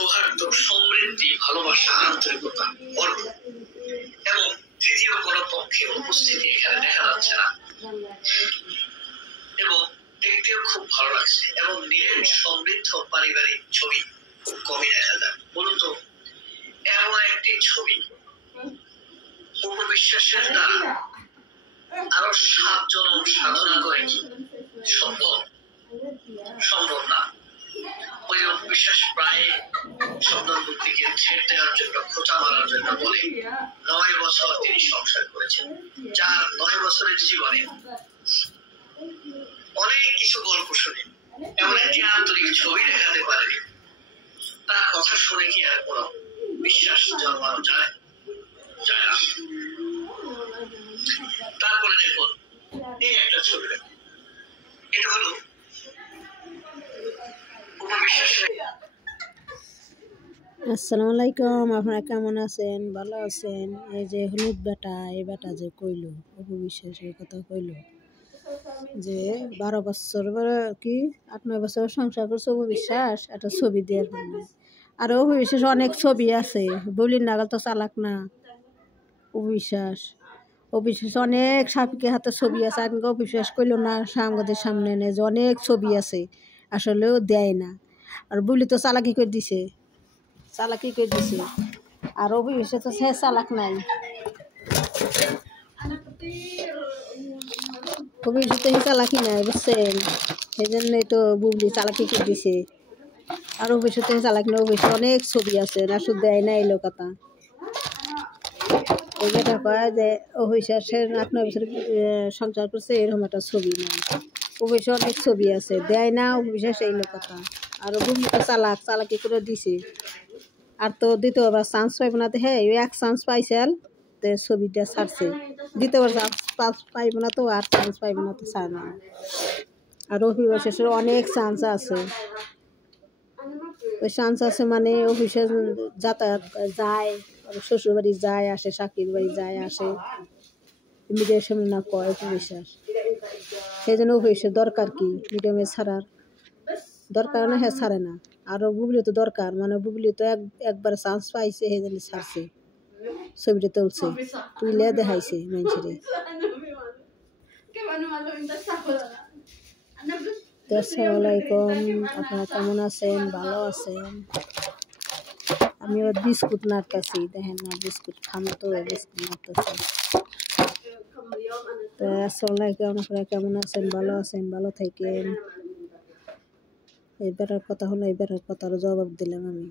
সৌহার্দ্য, সমৃদ্ধি, ভালোবাসা, আন্তরিকতা, গর্ব এবং তৃতীয় কোনো পক্ষের উপস্থিতি এখানে দেখা যাচ্ছে না এবং দেখতেও খুব ভালো লাগছে এবং নীলের সমৃদ্ধ পারিবারিক ছবি খুব কমই দেখা যায়। মূলত এমন একটি ছবি উপবিশ্বাসের দ্বারা আরো 7 জনম সাধনা করে কি সম্ভব না। ওই বিশ্বাস প্রায় সুন্দর বুদ্ধিকে ছেড়ে দেওয়ার জন্য, খোঁচা মারার জন্য বলে 9 বছর তিনি সংসার করেছেন, যার 9 বছরের জীবনে অনেক কিছু গল্প শুনে এমন একটি আন্তরিক ছবি দেখাতে পারেনি। তার কথা শুনে কি আর কোনো বিশ্বাস জন্মানো যায় না। তারপরে দেখুন এই একটা ছবি, এটা হলো আসসালামু আলাইকুম, আপনারা কেমন আছেন? ভালো আছেন? এই যে হলুদ বেটা, এই বেটা যে কইল উপবিশ্বাসের কথা কইল যে 12 বছর কি 8-9 বছর সংসার করছে উপবিশ্বাস, একটা ছবি দেওয়ার জন্য। আর উপবিশ্বাস অনেক ছবি আছে, বলি নাগাল তো চালাক না উপবিশ্বাস। অবিশ্বাস অনেক সাপিকে হাতে ছবি আছে, আর অবিশ্বাস করলো না সামগদের সামনে নেই যে অনেক ছবি আছে, আসলেও দেয় না। আর বলি তো চালাকি করে দিছে, আর অবিশ্বাস তো সে চালাক নাই, অবিশ্বাস তো চালাকি নাই, বুঝছেন? সেই জন্যই তো বুবলি চালাকি করে দিছে। আর অবিশ্বাস তো চালাকি না, অবিশ্বাস অনেক ছবি আছে, না শুধু দেয় না এলো কথা। এই যেটা কয় যে অবিশ্বাসের 8-9 বছর সংসার করছে, এরকম একটা ছবি নাই। অবিশ্বাস অনেক ছবি আছে, দেয় না অবিশ্বাস, এই কথা। আর বুবলি তো চালাকি করে দিছে। আর তো দ্বিতীয়বার চান্স পাইব না, হ্যাঁ এক চান্স পাইছে, তো ছবিটা ছাড়ছে। দ্বিতীয়বার চান্স পাইব না, তো আর চান্স পাইব না, তো ছাড় না। আর অভিবাসের অনেক চান্স আছে, ওই চান্স আছে মানে অফিসে যাতায়াত যায়, শ্বশুর বাড়ি যায় আসে, শাকির বাড়ি যায় আসে, মিডিয়ার সামনে না কয় অপবিশ্বাস। সেই জন্য অফিসের দরকার কি মিডিয়ামে ছাড়ার দরকার না, হ্যাঁ ছাড়ে না। আরও বুবলি তো দরকার, মানে বুবলি তো একবার চান্স পাইছে, সেই জন্য ছাড়ছে, ছবিটা তুলছে, তুলে দেখাইছে মানুষের। আসসালামু আলাইকুম, আপনারা কেমন আছেন? ভালো আছেন? আমি ওর বিস্কুট নাড়তেছি, দেখেন না বিস্কুট খামো তো, বিস্কুট নাড়তেছি। তো আসসালামু আলাইকুম, আপনারা কেমন আছেন? ভালো আছেন? ভালো থাকেন। এইবারের কথা হলো, এইবারের কথার জবাব দিলাম আমি।